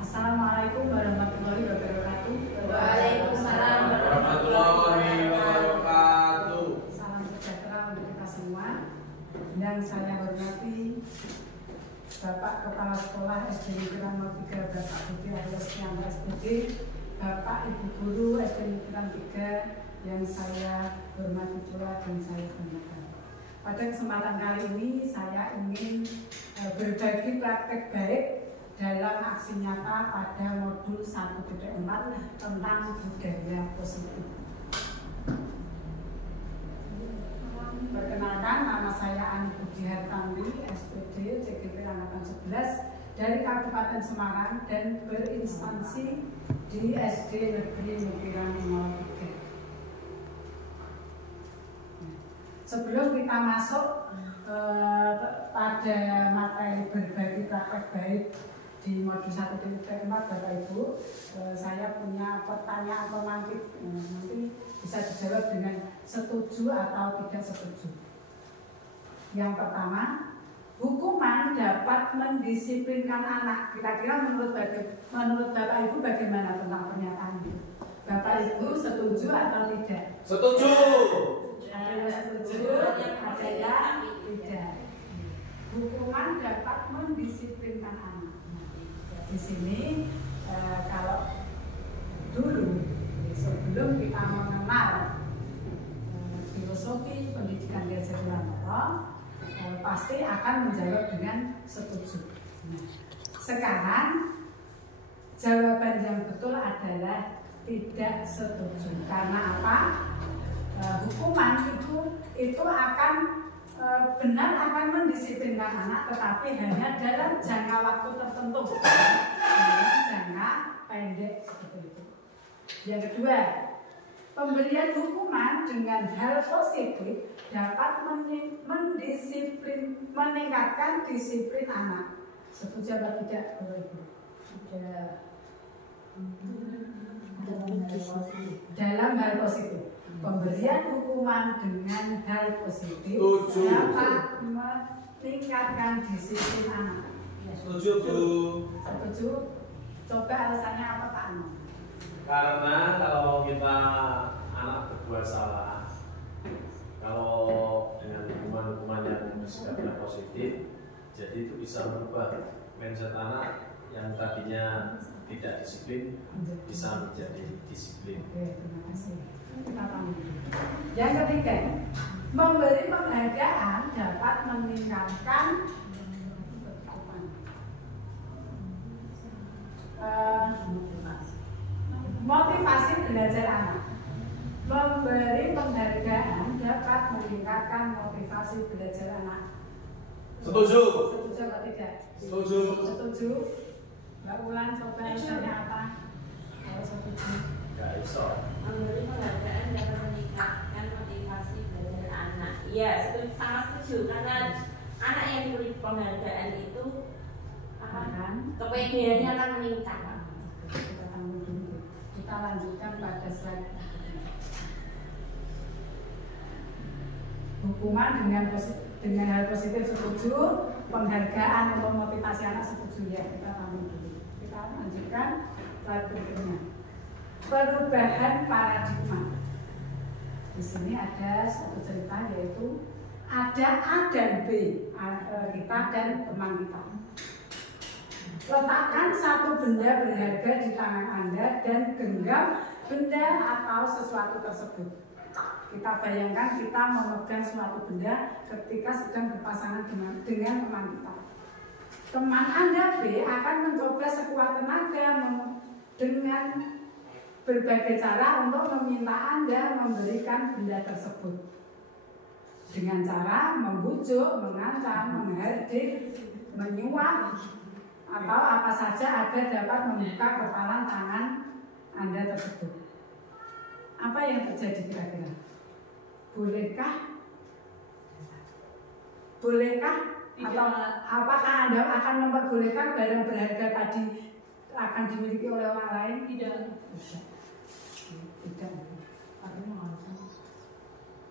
Assalamualaikum warahmatullahi wabarakatuh. Waalaikumsalam warahmatullahi wabarakatuh. Salam sejahtera untuk kita semua. Yang saya hormati Bapak Kepala Sekolah SD Negeri 03 Bapak Budi Aryastianto SPD, Bapak Ibu Guru SD Negeri 3 yang saya hormati pula dan saya banggakan. Pada kesempatan kali ini saya ingin berbagi praktek baik dalam aksi nyata pada modul 1.4 tentang budaya positif. Perkenalkan, nama saya Ani Budi Hartanti, SPD, CGP Angkatan 11 dari Kabupaten Semarang dan berinstansi di SD Negeri Mukiran 03. Sebelum kita masuk pada materi berbagi praktek baik di modul 1.4 Bapak Ibu, saya punya pertanyaan pemantik, nanti bisa dijawab dengan setuju atau tidak setuju. Yang pertama, hukuman dapat mendisiplinkan anak. Kira-kira menurut Bapak Ibu bagaimana tentang pernyataan itu? Bapak Ibu setuju atau tidak? Setuju. Ada yang setuju, ada yang tidak. Hukuman dapat mendisiplinkan anak. Di sini kalau dulu sebelum kita mengenal filosofi pendidikan Gajah Dewanto, pasti akan menjawab dengan setuju. Nah, sekarang jawaban yang betul adalah tidak setuju. Karena apa? Hukuman itu akan benar akan mendisiplinkan anak, tetapi hanya dalam jangka waktu tertentu, dalam jangka pendek seperti itu. Yang kedua, pemberian hukuman dengan hal positif dapat meningkatkan disiplin anak. Setuju atau tidak, Bapak Ibu? Tidak. Dalam hal positif, pemberian hukuman dengan hal positif dapat meningkatkan disiplin anak. Setuju, Bu. Setuju. Coba alasannya apa, Pak Ano? Karena kalau kita anak berbuat salah, kalau dengan hukuman-hukuman yang sifatnya positif, jadi itu bisa merubah mindset anak yang tadinya tidak disiplin bisa menjadi disiplin. Oke, terima kasih. Kita paham. Yang ketiga, memberi penghargaan dapat meningkatkan motivasi belajar anak. Memberi penghargaan dapat meningkatkan motivasi belajar anak. Setuju. Setuju atau tidak? Setuju. Setuju. Mbak Ulan, coba misalnya apa? Kalau setuju. Gak bisa. Memberi penghargaan dapat meningkatkan motivasi belajar anak. Iya, sangat setuju karena anak yang diberi penghargaan itu kepedeannya akan meningkat. Kita tanggung dulu. Kita lanjutkan pada slide. Hukuman dengan hal positif setuju, penghargaan untuk motivasi anak setuju ya. Kita tanggung dulu. Kita lanjutkan slide berikutnya. Perubahan paradigma. Di sini ada satu cerita, yaitu ada A dan B, kita dan teman kita. Letakkan satu benda berharga di tangan Anda dan genggam benda atau sesuatu tersebut. Kita bayangkan kita memegang suatu benda ketika sedang berpasangan dengan teman kita. Teman Anda B akan mencoba sekuat tenaga dengan berbagai cara untuk meminta Anda memberikan benda tersebut. Dengan cara membujuk, mengancam, menghardik, menyuap, atau apa saja agar dapat membuka kepalan tangan Anda tersebut. Apa yang terjadi kira-kira? Bolehkah? Atau apakah Anda akan memperbolehkan barang berharga tadi akan dimiliki oleh orang lain? Tidak. Tidak.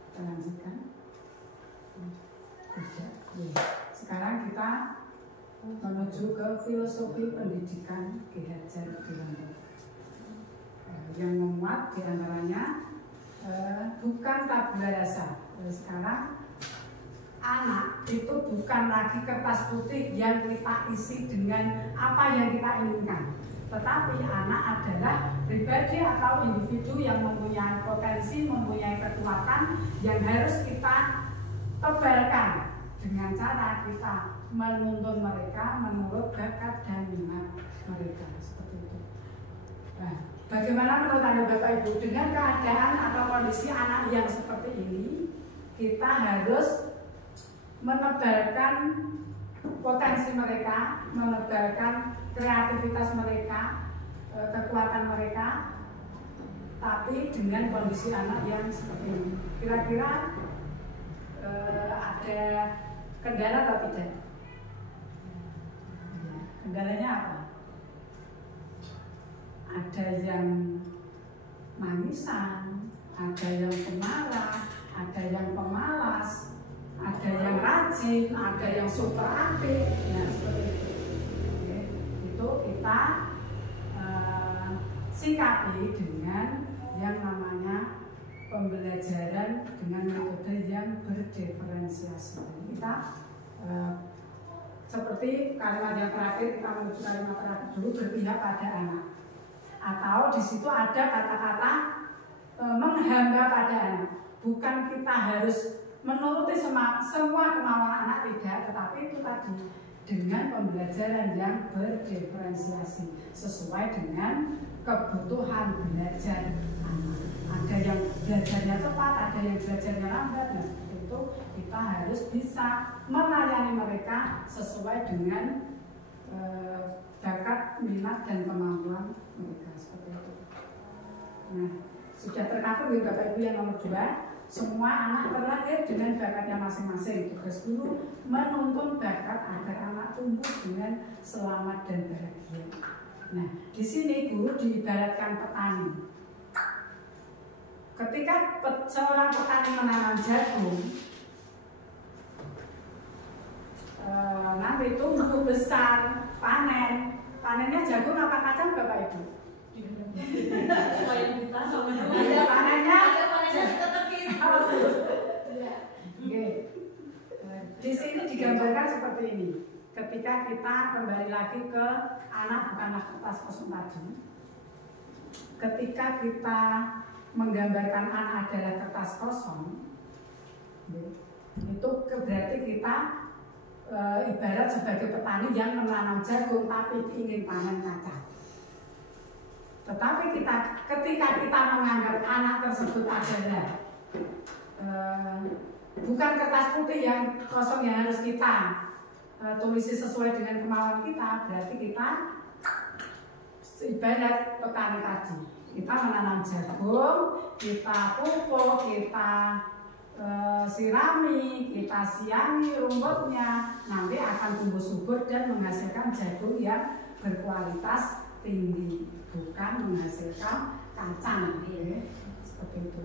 Kita lanjutkan. Tidak. Sekarang kita menuju ke filosofi pendidikan Ki Hajar Dewantara. Yang memuat diantaranya bukan tabula rasa. Sekarang anak itu bukan lagi kertas putih yang kita isi dengan apa yang kita inginkan, tetapi anak adalah pribadi atau individu yang mempunyai potensi, mempunyai kekuatan yang harus kita tebalkan dengan cara kita menuntun mereka menurut bakat dan minat mereka, seperti itu. Nah, bagaimana menurut Anda Bapak Ibu dengan keadaan atau kondisi anak yang seperti ini? Kita harus menebalkan potensi mereka, menebalkan kreativitas mereka, kekuatan mereka, tapi dengan kondisi anak yang seperti ini. Kira-kira ada kendala atau tidak? Kendalanya apa? Ada yang mangisan, ada yang pemarah, ada yang pemalas, ada yang rajin, ada yang super aktif, nah seperti itu. Oke. Itu kita sikapi dengan yang namanya pembelajaran dengan metode yang berdiferensiasi. Kita seperti kalimat yang terakhir, kita menuju kalimat terakhir dulu, berpihak pada anak. Atau di situ ada kata-kata menghamba pada anak. Bukan kita harus menuruti semua kemauan anak, tidak, tetapi itu tadi dengan pembelajaran yang berdiferensiasi sesuai dengan kebutuhan belajar anak. Ada yang belajarnya cepat, ada yang belajarnya lambat. Nah, seperti itu kita harus bisa melayani mereka sesuai dengan bakat, minat, dan kemampuan mereka, seperti itu. Nah, sudah tercover di Bapak Ibu yang nomor 2. Semua anak terlahir dengan bakatnya masing-masing. Tugas guru menuntun bakat agar anak tumbuh dengan selamat dan bahagia. Nah, di sini guru diibaratkan petani. Ketika seorang petani menanam jagung, nanti tumbuh besar, panen. Panennya jagung apa kacang, Bapak Ibu? Panennya di sini digambarkan seperti ini. Ketika kita kembali lagi ke anak bukanlah kertas kosong tadi. Ketika kita menggambarkan anak adalah kertas kosong, itu berarti kita ibarat sebagai petani yang menanam jagung tapi ingin panen kacang. Tetapi ketika kita menganggap anak tersebut adalah bukan kertas putih yang kosong yang harus kita tulisi sesuai dengan kemauan kita, berarti kita ibarat petani tadi. Kita menanam jagung, kita pupuk, kita sirami, kita siangi rumputnya, nanti akan tumbuh subur dan menghasilkan jagung yang berkualitas tinggi, bukan menghasilkan kacang, seperti itu.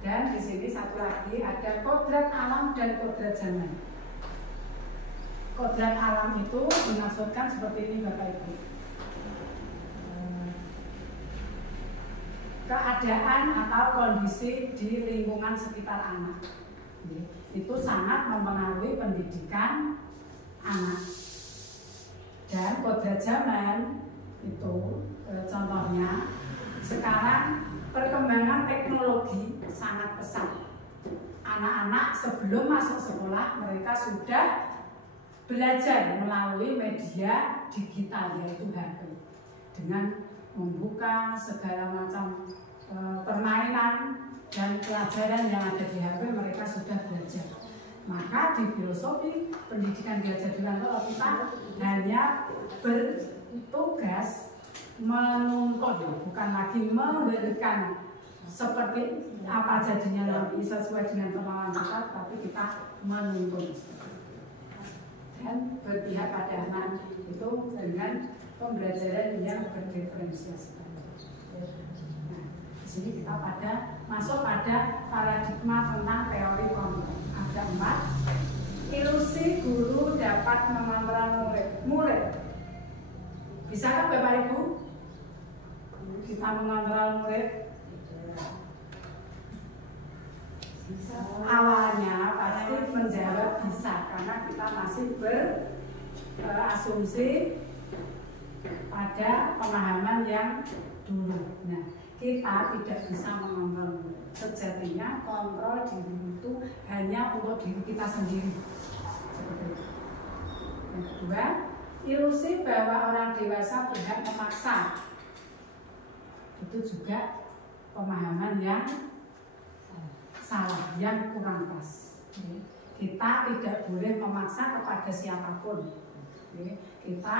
Dan di sini satu lagi ada kodrat alam dan kodrat zaman. Kodrat alam itu dimaksudkan seperti ini Bapak Ibu. Keadaan atau kondisi di lingkungan sekitar anak itu sangat mempengaruhi pendidikan anak. Dan kodrat zaman itu contohnya sekarang perkembangan teknologi sangat pesat. Anak-anak sebelum masuk sekolah mereka sudah belajar melalui media digital yaitu HP dengan membuka segala macam permainan dan pelajaran yang ada di HP mereka sudah belajar. Maka di filosofi pendidikan Ki Hajar Dewantara kita hanya bertugas menuntun, bukan lagi memberikan seperti apa jadinya nanti sesuai dengan kemauan kita, tapi kita menuntun dan berpihak pada anak itu dengan pembelajaran yang berdiferensiasi. Nah, di sini kita masuk pada paradigma tentang teori konten. Ada 4. Ilusi guru dapat mengontrol murid. Bisakah Bapak Ibu kita mengontrol murid? Awalnya pasti menjawab bisa karena kita masih berasumsi pada pemahaman yang dulu. Nah, kita tidak bisa mengontrol murid. Sejatinya kontrol diri itu hanya untuk diri kita sendiri. Seperti itu. Yang kedua, ilusi bahwa orang dewasa berhak memaksa. Itu juga pemahaman yang salah, yang kurang pas. Kita tidak boleh memaksa kepada siapapun. Kita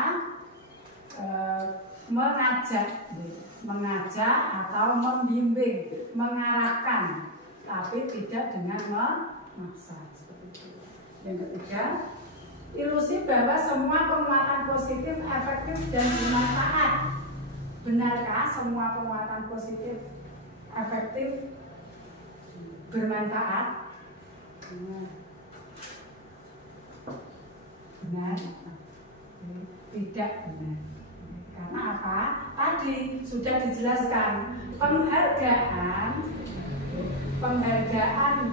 mengajak atau membimbing, mengarahkan, tapi tidak dengan memaksa. Yang ketiga, ilusi bahwa semua penguatan positif, efektif, dan bermanfaat. Benarkah semua penguatan positif, efektif, bermanfaat? Benar? Tidak benar. Karena apa? Tadi sudah dijelaskan, penghargaan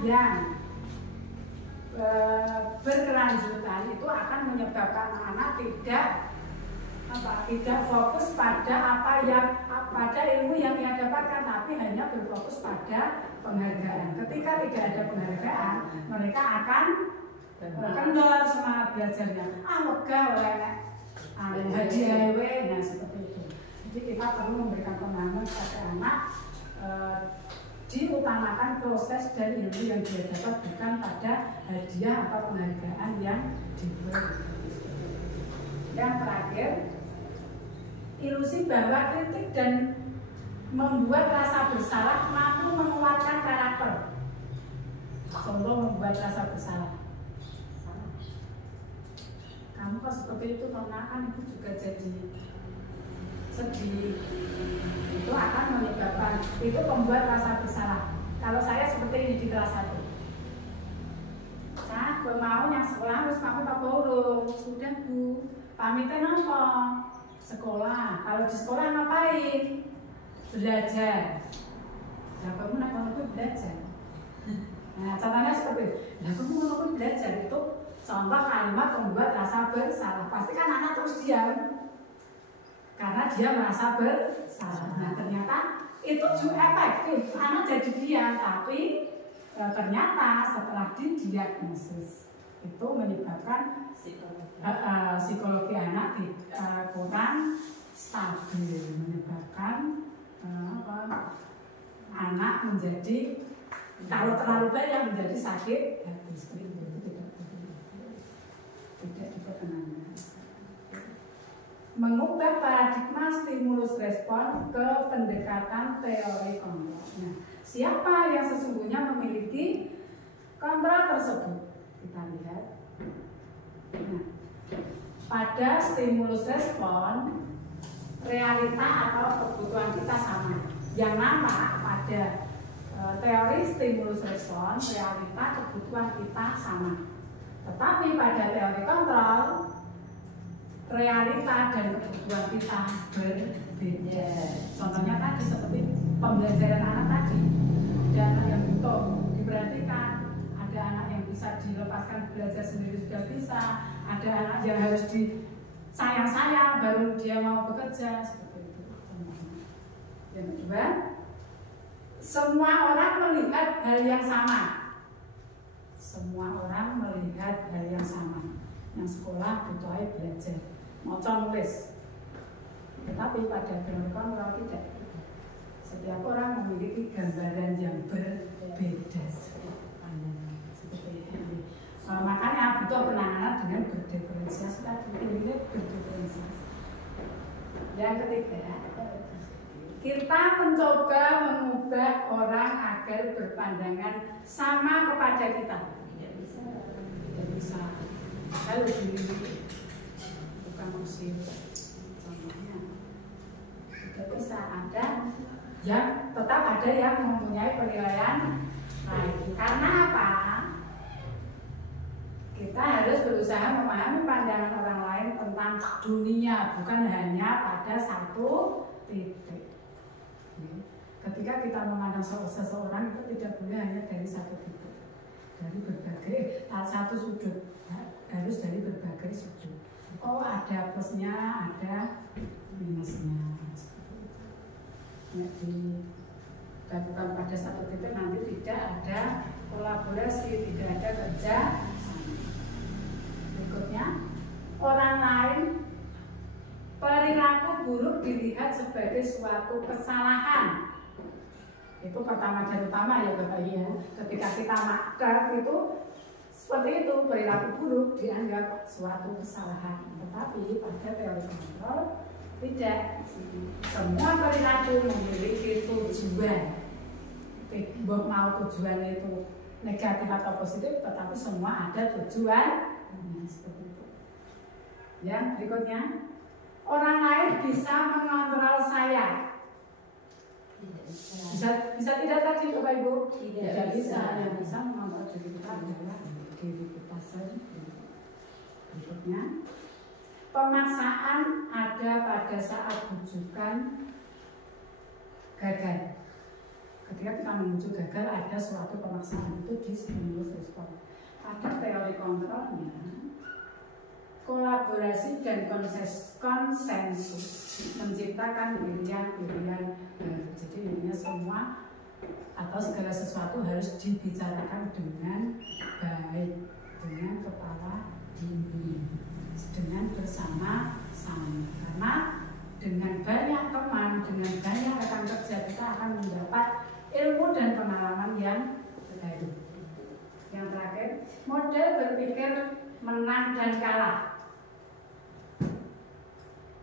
yang berkelanjutan itu akan menyebabkan anak tidak fokus pada pada ilmu yang ia dapatkan, tapi hanya berfokus pada penghargaan. Ketika tidak ada penghargaan, mereka akan kendor semangat belajarnya. Wegah oleh hadiah, nah seperti itu. Jadi kita perlu memberikan pemahaman kepada anak, diutamakan proses dan ilmu yang dia dapat, bukan pada hadiah atau penghargaan yang diberi. Yang terakhir, ilusi bahwa kritik dan membuat rasa bersalah mampu menguatkan karakter. Contoh membuat rasa bersalah. Kamu kok seperti itu, karena itu juga jadi sedih. Itu akan menyebabkan, itu membuat rasa bersalah. Kalau saya seperti ini di kelas 1. Gue mau yang sekolah harus kamu tak burung. Sudah Bu, pamitin apa? Sekolah. Kalau di sekolah ngapain? Belajar. Nah, kamu nak ngomong belajar. Nah, contohnya seperti itu. Nah, kamu ngomong belajar itu contoh kalimat membuat rasa bersalah. Pasti kan anak terus diam karena dia merasa bersalah. Nah, ternyata itu juga efektif. Anak jadi diam, tapi ternyata setelah didiagnosis itu menyebabkan psikologi anak kurang stabil, menyebabkan anak menjadi, kalau terlalu banyak menjadi sakit hati. Tidak diperkenankan. Mengubah paradigma stimulus respon ke pendekatan teori kontrol. Nah, siapa yang sesungguhnya memiliki kontrol tersebut? Kita lihat. Nah, pada stimulus respon, realita atau kebutuhan kita sama. Yang nampak pada teori stimulus respon, realita kebutuhan kita sama. Tetapi pada teori kontrol, realita dan kebutuhan kita berbeda. Contohnya tadi seperti pembelajaran anak tadi, ada anak yang butuh diperhatikan, ada anak yang bisa dilepaskan belajar sendiri sudah bisa, ada anak yang harus disayang-sayang baru dia mau bekerja, seperti itu. Yang kedua, semua orang melihat hal yang sama. Semua orang melihat hal yang sama. Yang sekolah butuh belajar, mau nulis. Tetapi pada teori kontrol tidak. Setiap orang memiliki gambaran yang berbeda. Seperti ini. Makanya butuh penanganan dengan berdiferensiasi tadi. Ini berdiferensiasi. Yang ketiga, kita mencoba mengubah orang agar berpandangan sama kepada kita. Tidak bisa. Kalau diri bukan musim, contohnya tidak bisa. Ada yang tetap ada yang mempunyai penilaian lain. Karena apa? Kita harus berusaha memahami pandangan orang lain tentang dunia, bukan hanya pada satu titik. Ketika kita memandang seseorang itu tidak boleh hanya dari satu titik, dari berbagai satu sudut, harus dari berbagai sudut. Oh, ada plusnya, ada minusnya. Dilakukan pada satu titik, nanti tidak ada kolaborasi, tidak ada kerja. Berikutnya, orang lain, perilaku buruk dilihat sebagai suatu kesalahan. Itu pertama dan utama ya Bapak Ibu. Ketika kita makrab itu seperti itu, perilaku buruk dianggap suatu kesalahan. Tetapi pada teori kontrol tidak. Semua perilaku memiliki tujuan. Mau tujuannya itu negatif atau positif, tetapi semua ada tujuan. Seperti itu. Yang berikutnya, orang lain bisa mengontrol saya. Bisa tidak tadi Bapak Ibu? Tidak bisa. Yang bisa mengontrol diri kita adalah diri kita sendiri. Berikutnya, pemaksaan ada pada saat bujukan gagal. Ketika kita menuju gagal, ada suatu pemaksaan, itu di stimulus respon. Pada teori kontrolnya, kolaborasi dan konsensus menciptakan pilihan-pilihan baru. Jadi intinya semua atau segala sesuatu harus dibicarakan dengan baik, dengan kepala dingin, dengan bersama-sama. Karena dengan banyak teman, dengan banyak rekan kerja, kita akan mendapat ilmu dan pengalaman yang baru. Yang terakhir, model berpikir menang dan kalah.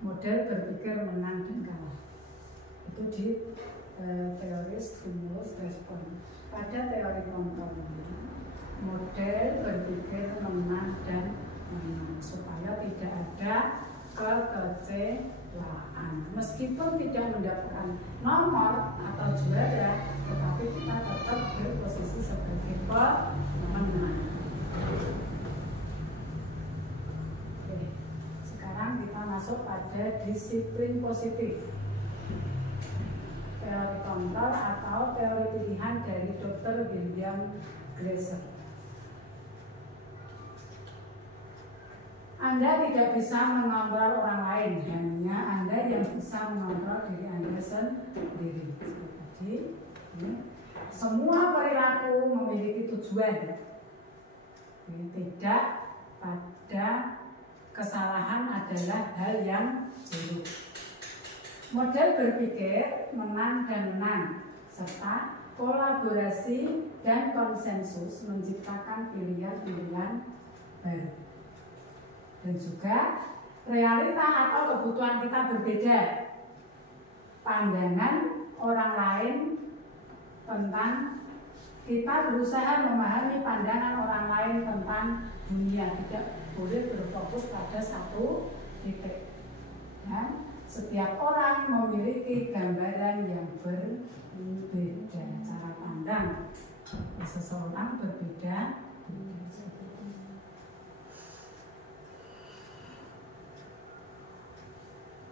Model berpikir menang dan kalah itu di teori stimulus respon. Pada teori kontrol, model berpikir menang dan menang supaya tidak ada kekecewaan. Meskipun tidak mendapatkan nomor atau juara, tetapi kita tetap berposisi sebagai pemenang. Sekarang kita masuk pada disiplin positif. Teori kontrol atau teori pilihan dari Dr. William Glasser. Anda tidak bisa mengontrol orang lain, hanya Anda yang bisa mengontrol diri Anda sendiri. Jadi, semua perilaku memiliki tujuan. Tidak pada kesalahan adalah hal yang buruk. Model berpikir menang dan menang, serta kolaborasi dan konsensus menciptakan pilihan-pilihan baru. Dan juga realita atau kebutuhan kita berbeda. Pandangan orang lain tentang kita berusaha memahami pandangan orang lain tentang dunia, tidak boleh berfokus pada satu titik. Ya, setiap orang memiliki gambaran yang berbeda, cara pandang seseorang berbeda.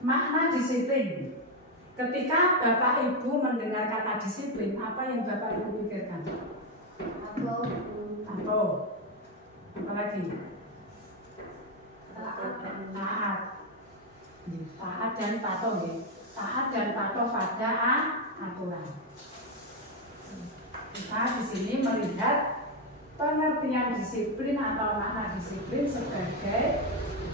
Makna disiplin. Ketika Bapak Ibu mendengar kata disiplin, apa yang Bapak Ibu pikirkan? Atau apa lagi? Taat dan patuh, ya. Taat dan patuh pada aturan. Kita di sini melihat pengertian disiplin atau makna disiplin sebagai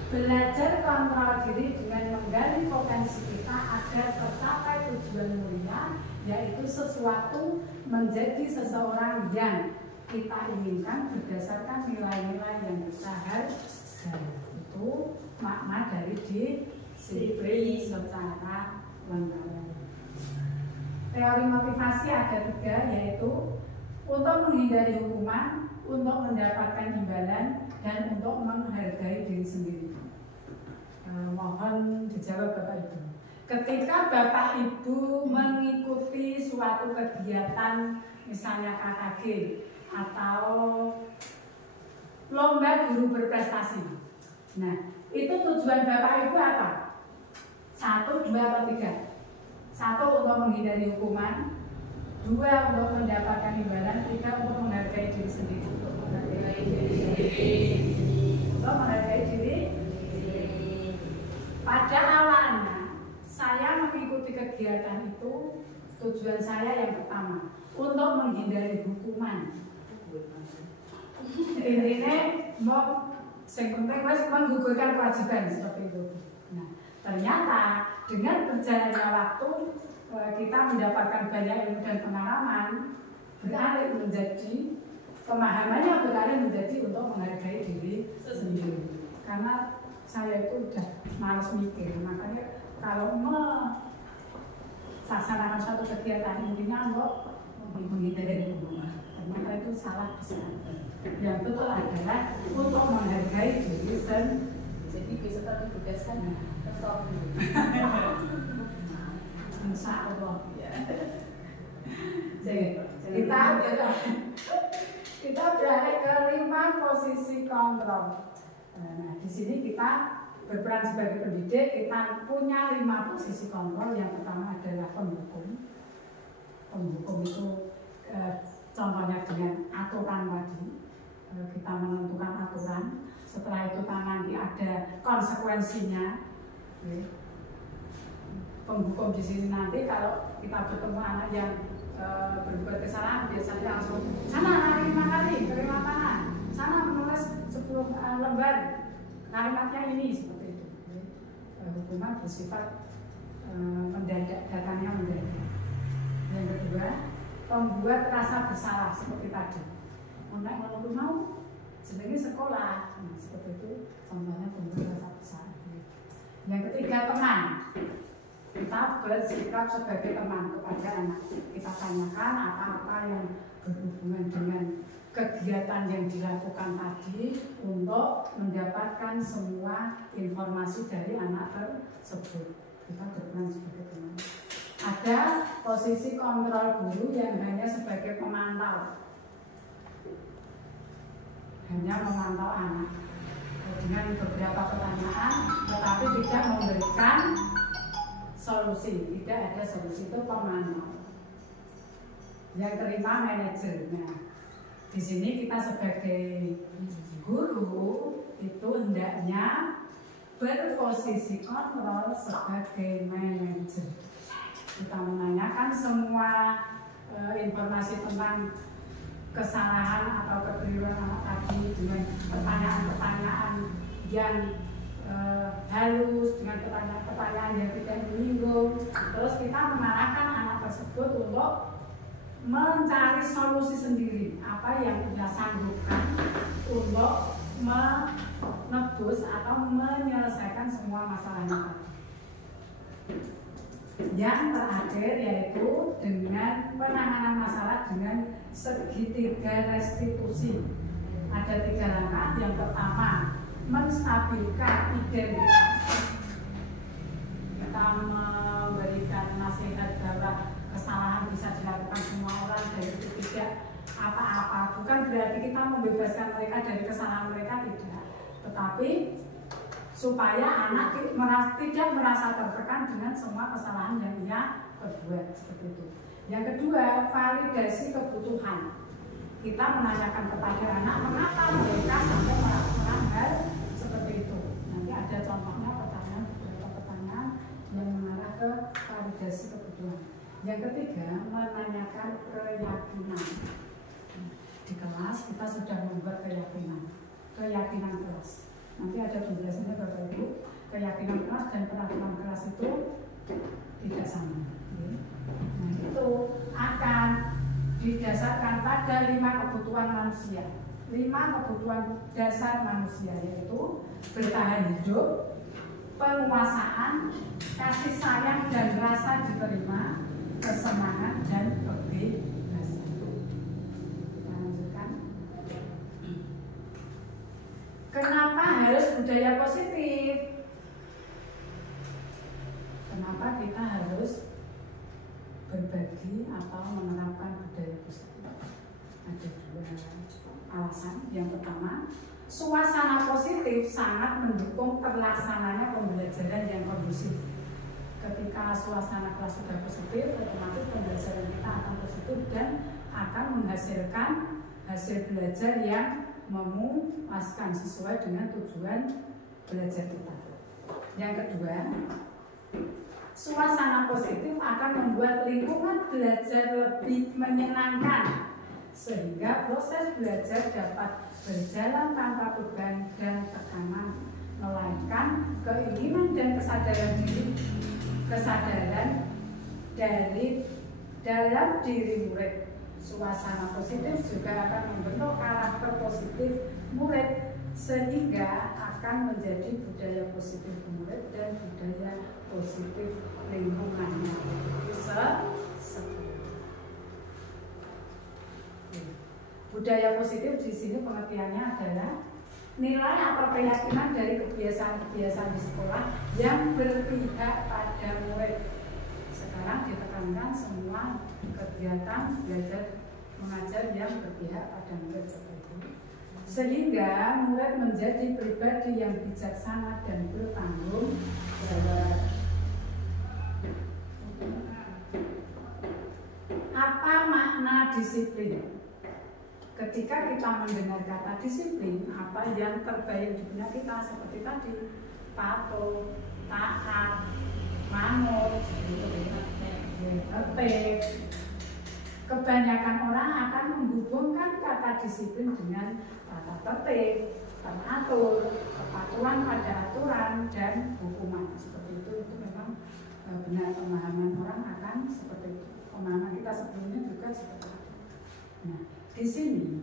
belajar kontrol diri dengan menggali potensi kita agar tercapai tujuan mulia, yaitu sesuatu menjadi seseorang yang kita inginkan berdasarkan nilai-nilai yang kita hargai. Itu makna dari disiplin secara lengkap. Teori motivasi ada 3, yaitu untuk menghindari hukuman, untuk mendapatkan imbalan, dan untuk menghargai diri sendiri. Mohon dijawab Bapak Ibu. Ketika Bapak Ibu mengikuti suatu kegiatan, misalnya KKG atau lomba guru berprestasi. Nah, itu tujuan Bapak Ibu apa? 1, 2, atau 3? 1 untuk menghindari hukuman, 2 untuk mendapatkan imbalan, 3 untuk menghargai diri sendiri. Untuk menghargai diri. Pada awalnya saya mengikuti kegiatan itu, tujuan saya yang pertama untuk menghindari hukuman. Intinya mau yang penting menggugurkan kewajiban seperti itu. Nah, ternyata dengan berjalannya waktu kita mendapatkan banyak ilmu dan pengalaman, beralih menjadi pemahamannya beralih menjadi untuk menghargai diri sendiri. Karena saya itu udah malas mikir, makanya kalau melaksanakan suatu kegiatan intinya untuk menghindari hukuman. Ternyata itu salah besar. Yang betul adalah untuk menghargai diri sendiri. Jadi bisa ditugaskan kesal. Insya Allah. Jadi kita beralih ke 5 posisi kontrol. Nah, di sini kita berperan sebagai pendidik, kita punya 5 posisi kontrol. Yang pertama adalah penghukum. Penghukum itu contohnya dengan aturan tadi. Kita menentukan aturan, setelah itu nanti ada konsekuensinya. Penghukum di sini nanti kalau kita bertemu anak yang berbuat kesalahan, biasanya langsung sana lari 5 kali dari lapangan, sana menulis 10 lembar kalimatnya ini, seperti itu. Hukuman bersifat mendadak, datangnya mendadak. Yang kedua, membuat rasa bersalah seperti tadi. Untuk mau sebagai sekolah, nah, seperti itu contohnya pembuat rasa bersalah. Yang ketiga, teman. Kita bersikap sebagai teman kepada anak. Kita tanyakan apa-apa yang berhubungan dengan kegiatan yang dilakukan tadi untuk mendapatkan semua informasi dari anak tersebut. Kita berperan sebagai teman. Ada posisi kontrol guru yang hanya sebagai pemantau. Hanya memantau anak dengan beberapa pertanyaan, tetapi tidak memberikan solusi. Tidak ada solusi, itu pemantau. Yang kelima, manajer. Nah, di sini kita sebagai guru itu hendaknya berposisi kontrol sebagai manajer. Kita menanyakan semua informasi tentang kesalahan atau kekeliruan anak tadi dengan pertanyaan-pertanyaan yang halus, dengan pertanyaan yang tidak menyinggung. Terus kita mengarahkan anak tersebut untuk mencari solusi sendiri, apa yang dia sanggupkan untuk menebus atau menyelesaikan semua masalahnya tadi. Yang terakhir yaitu dengan penanganan masalah dengan segitiga restitusi. Ada 3 langkah. Yang pertama, menstabilkan identitas. Kita memberikan nasihat bahwa kesalahan bisa dilakukan semua orang dan itu tidak apa-apa. Bukan berarti kita membebaskan mereka dari kesalahan mereka, tidak. Tetapi supaya anak tidak merasa tertekan dengan semua kesalahan yang ia perbuat, seperti itu. Yang kedua, validasi kebutuhan. Kita menanyakan kepada anak mengapa mereka sampai melakukan hal seperti itu. Nanti ada contohnya beberapa pertanyaan yang mengarah ke validasi kebutuhan. Yang ketiga, menanyakan keyakinan. Di kelas kita sudah membuat keyakinan kelas. Nanti ada penjelasannya Bapak Ibu. Keyakinan kelas dan peraturan kelas itu tidak sama. Nah, itu akan didasarkan pada 5 kebutuhan manusia. 5 kebutuhan dasar manusia, yaitu bertahan hidup, penguasaan, kasih sayang dan rasa diterima, kesenangan dan kebebasan. Kita lanjutkan. Kenapa harus budaya positif? Kenapa kita harus berbagi atau menerapkan budaya positif? Ada 2 alasan. Yang pertama, Suasana positif sangat mendukung terlaksananya pembelajaran yang kondusif. Ketika suasana kelas sudah positif, otomatis pembelajaran kita akan positif dan akan menghasilkan hasil belajar yang memuaskan sesuai dengan tujuan belajar kita. Yang kedua, suasana positif akan membuat lingkungan belajar lebih menyenangkan sehingga proses belajar dapat berjalan tanpa beban dan tekanan, melainkan keinginan dan kesadaran dari dalam diri murid. Suasana positif juga akan membentuk karakter positif murid sehingga akan menjadi budaya positif murid dan budaya positif lingkungannya. Budaya positif di sini pengertiannya adalah nilai atau keyakinan dari kebiasaan-kebiasaan di sekolah yang berpihak pada murid. Sekarang ditekankan semua kegiatan belajar mengajar yang berpihak pada murid seperti itu. Sehingga murid menjadi pribadi yang bijaksana dan bertanggung jawab. Apa makna disiplin? Ketika kita mendengar kata disiplin, apa yang terbayang di benak kita seperti tadi, patuh, taat, manut, tertib. Kebanyakan orang akan menghubungkan kata disiplin dengan tata tertib, teratur, kepatuhan pada aturan dan hukuman. Seperti itu memang benar pemahaman orang akan seperti itu. Pemahaman kita sebelumnya juga seperti itu. Nah, di sini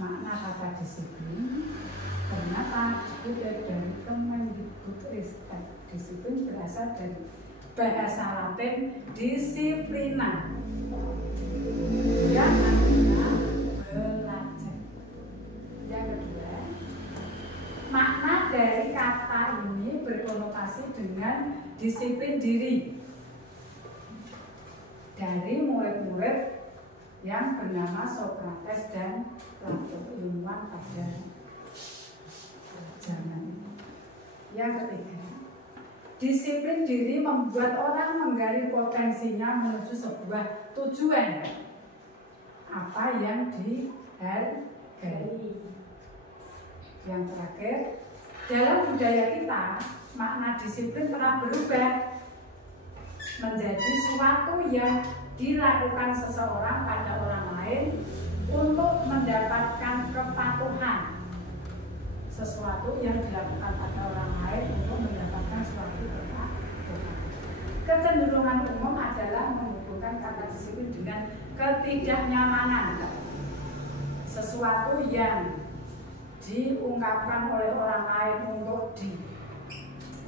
makna kata disiplin ternyata dikutip dari Kemendikbudristek. Disiplin berasal dari bahasa Latin disiplina yang artinya belajar. Yang kedua, makna dari kata ini berkonotasi dengan disiplin diri dari murid-murid yang bernama Sokrates dan Plato, ilmuwan pada zaman itu. Yang ketiga, disiplin diri membuat orang menggali potensinya menuju sebuah tujuan apa yang dihargai. Yang terakhir, dalam budaya kita, makna disiplin telah berubah menjadi suatu yang dilakukan seseorang pada orang lain untuk mendapatkan kepatuhan. Sesuatu yang dilakukan pada orang lain untuk mendapatkan suatu kepatuhan. Kecenderungan umum adalah menghubungkan kata disiplin dengan ketidaknyamanan. Sesuatu yang diungkapkan oleh orang lain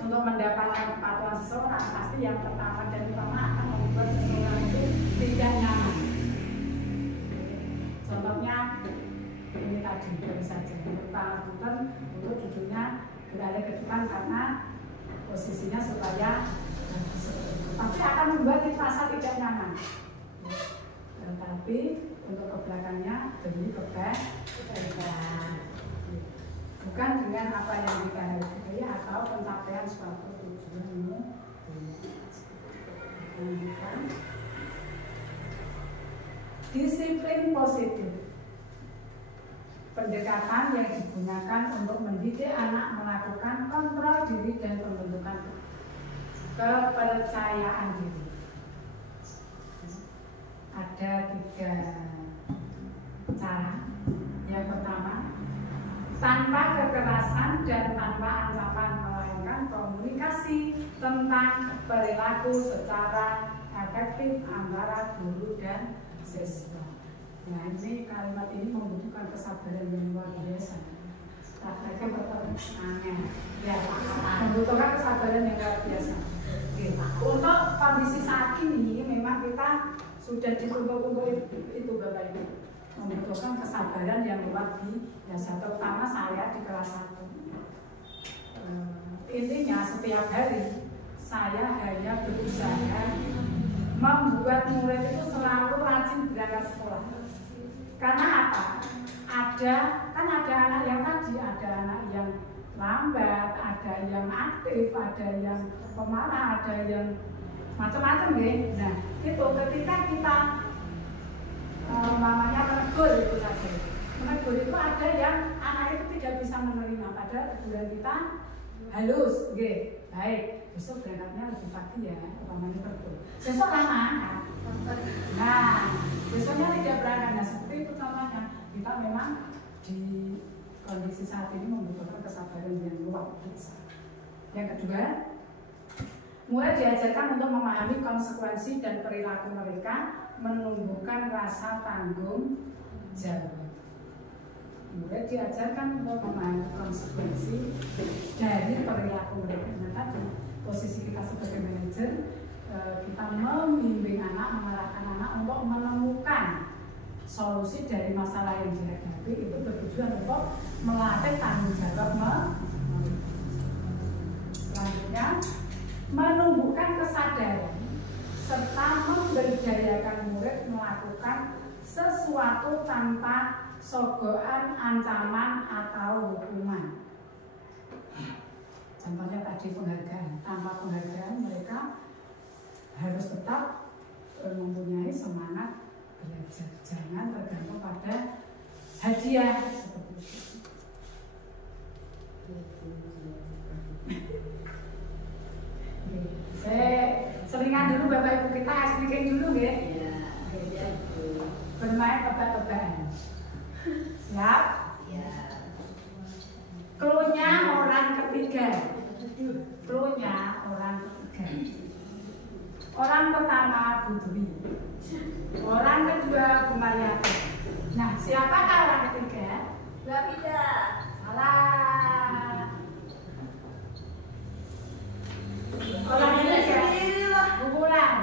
untuk mendapatkan kepatuhan seseorang, pasti yang pertama dan utama akan membuat seseorang itu tidak nyaman. Contohnya ini tadi baru saja, Pak Punten untuk duduknya berada ke depan karena posisinya supaya pasti akan membuat kita merasa tidak nyaman. Tetapi untuk ke belakangnya demi kebaikan. Bukan dengan apa yang kita hargai atau pencapaian suatu tujuanmu. Disiplin positif, pendekatan yang digunakan untuk mendidik anak melakukan kontrol diri dan pembentukan kepercayaan diri. Ada 3 cara. Yang pertama, tanpa kekerasan dan tanpa ancaman, melainkan komunikasi tentang perilaku secara efektif antara guru dan siswa. Nah, ini kalimat ini membutuhkan kesabaran yang luar biasa. Prakteknya tetap aneh. Ya, membutuhkan kesabaran yang luar biasa. Oke. Untuk kondisi saat ini memang kita sudah dituntut itu Bapak Ibu. Membutuhkan kesabaran yang luar biasa, terutama saya di kelas 1. Intinya setiap hari saya hanya berusaha membuat murid itu selalu rajin berangkat sekolah. Karena apa? Kan ada anak yang tadi, ada anak yang lambat, ada yang aktif, ada yang pemarah, ada yang macam-macam ya. Nah, itu ketika kita mamanya menegur itu saja. Menegur itu ada yang anak itu tidak bisa menerima, padahal teguran kita halus, gitu. Baik, besok berangkatnya lebih pagi ya, mamanya betul. Besok lama. Nah, besoknya tidak berangkat. Nah, seperti itu contohnya. Kita memang di kondisi saat ini membutuhkan kesabaran yang luar biasa. Yang kedua, mulai diajarkan untuk memahami konsekuensi dan perilaku mereka, menumbuhkan rasa tanggung jawab. Mulai diajarkan untuk memahami konsekuensi dari perilaku mereka. Nah, tadi posisi kita sebagai manajer, kita membimbing anak, mengarahkan anak untuk menemukan solusi dari masalah yang dihadapi, itu bertujuan untuk melatih tanggung jawab. Selanjutnya, menumbuhkan kesadaran serta memberdayakan murid melakukan sesuatu tanpa sogokan, ancaman, atau hukuman. Contohnya tadi penghargaan. Tanpa penghargaan mereka harus tetap mempunyai semangat belajar. Jangan tergantung pada hadiah seperti itu. Saya selingan dulu Bapak Ibu kita speaking dulu ya. Bermain tebak-tebakan. Siap? Ya. Cluenya orang ketiga. Cluenya orang ketiga. Orang pertama Bu Dwi. Orang kedua Bu Mariati. Nah, siapakah orang ketiga? Mbak Vida. Salah. Orang ketiga Bu Bulan.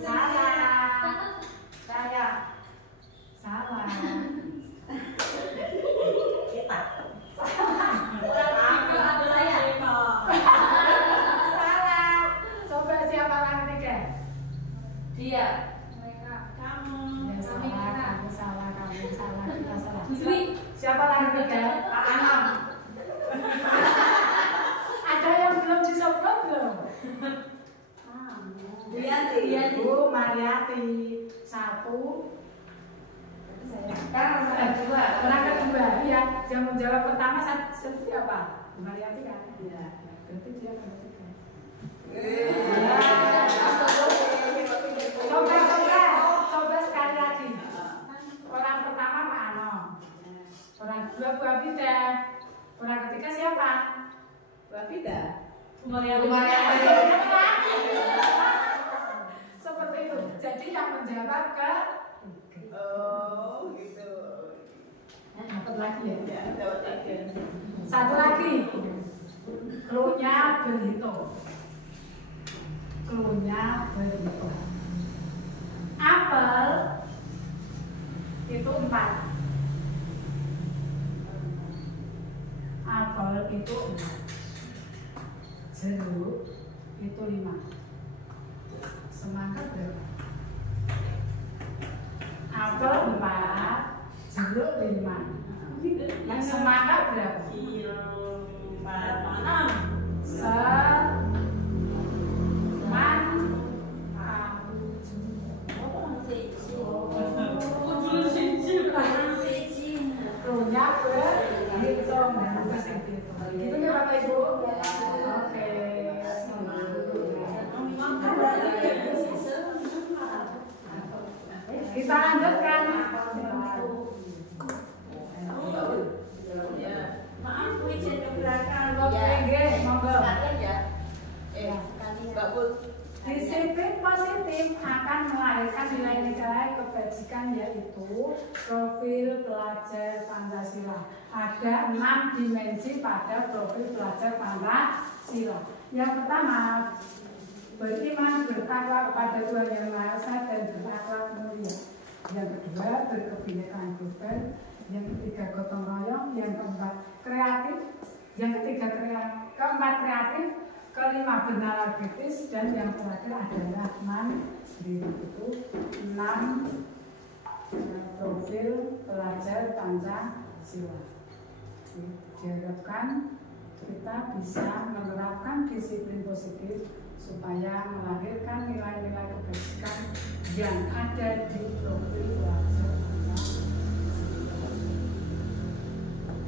Salah. Saya. Salah. Kita. Salah. Coba siapa orang ketiga? Dia. Mereka. Kamu. Ya, salah, kamu salah, kamu salah, kita salah. Dwi. Siapa orang ketiga? Pak Anam. Ada yang belum disobot belum? Mariati. Bu Mariati. Satu. Kan orang kedua, iya. Yang menjawab pertama siapa? Bu Mariati kan? Iya. Berarti dia orang ketiga. Coba sekali lagi. Orang pertama Pak Anom. Orang kedua Bu Abida. Orang ketiga siapa? Bu Vida. Bu Mariati. Seperti itu. Jadi yang menjawab ke Oh, gitu. dapat lagi ya. Ya, dapat lagi. Satu lagi. Cluenya berhitung. Cluenya berhitung. Apel itu 4. Apel itu 4. Jeruk itu 5. Semangka berapa? Apel 4, jeruk 5. Yang semangka berapa? 6. Cluenya berhitung. Gitu ya Bapak Ibu? Oke. Kita lanjutkan. Maaf, izin ke belakang. Monggo. Mbak Put. Disiplin positif akan melahirkan nilai-nilai kebajikan, yaitu profil pelajar Pancasila. Ada 6 dimensi pada profil pelajar Pancasila. Yang pertama, beriman, bertakwa kepada Tuhan Yang Maha Esa dan berakhlak mulia. Yang kedua, berkebinekaan global. Yang ketiga, gotong royong. Yang keempat, kreatif. Yang ketiga, keempat, kreatif. Kelima, bernalar kritis. Dan yang terakhir adalah mandiri. Itu 6 profil pelajar Pancasila. Diharapkan kita bisa menerapkan disiplin positif supaya melahirkan nilai-nilai kebajikan yang ada di profil wajah kita.